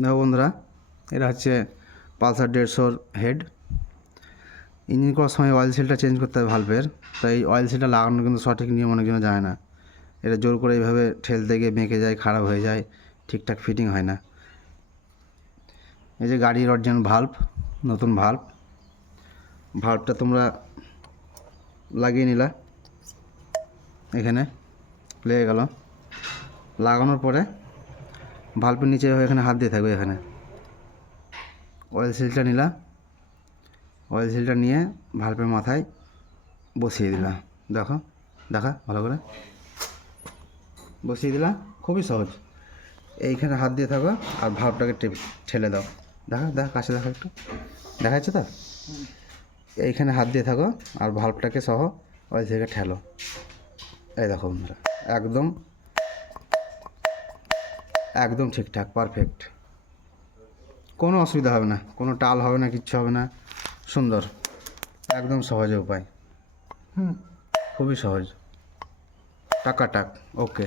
দেখো বন্ধুরা, এটা হচ্ছে পালসার 150 হেড। ইঞ্জিন করার সময় অয়েল সিলটা চেঞ্জ করতে হবে ভালভের, তাই অয়েল সিলটা লাগানো কিন্তু সঠিক নিয়ম অনেকজন জানে না। এটা জোর করে এইভাবে ঠেলতে গিয়ে বেঁকে যায়, খারাপ হয়ে যায়, ঠিকঠাক ফিটিং হয় না। এই যে গাড়ির অরিজিনাল ভাল্ব, নতুন ভাল্বটা তোমরা লাগিয়ে নিলা, এখানে লেগে গেল। লাগানোর পরে ভাল্বের নিচে এখানে হাত দিয়ে থাকবে, এখানে অয়েল সিলটা নিলা, অয়েল সিলটা নিয়ে ভাল্বের মাথায় বসিয়ে দিলা। দেখা ভালো করে বসিয়ে দিলা, খুবই সহজ। এইখানে হাত দিয়ে থাকো আর ভাল্বটাকে ঠেলে দাও। দেখা কাছে দেখা, একটু দেখা যাচ্ছে তো? এইখানে হাত দিয়ে থাকো আর ভাল্বটাকে সহ অয়েল থেকে ঠেলো। এই দেখো বন্ধুরা, একদম একদম ঠিকঠাক, পারফেক্ট, কোনো অসুবিধা হবে না, কোনো টাল হবে না, কিচ্ছু হবে না। সুন্দর, একদম সহজ উপায়, খুবই সহজ, টাকা ওকে।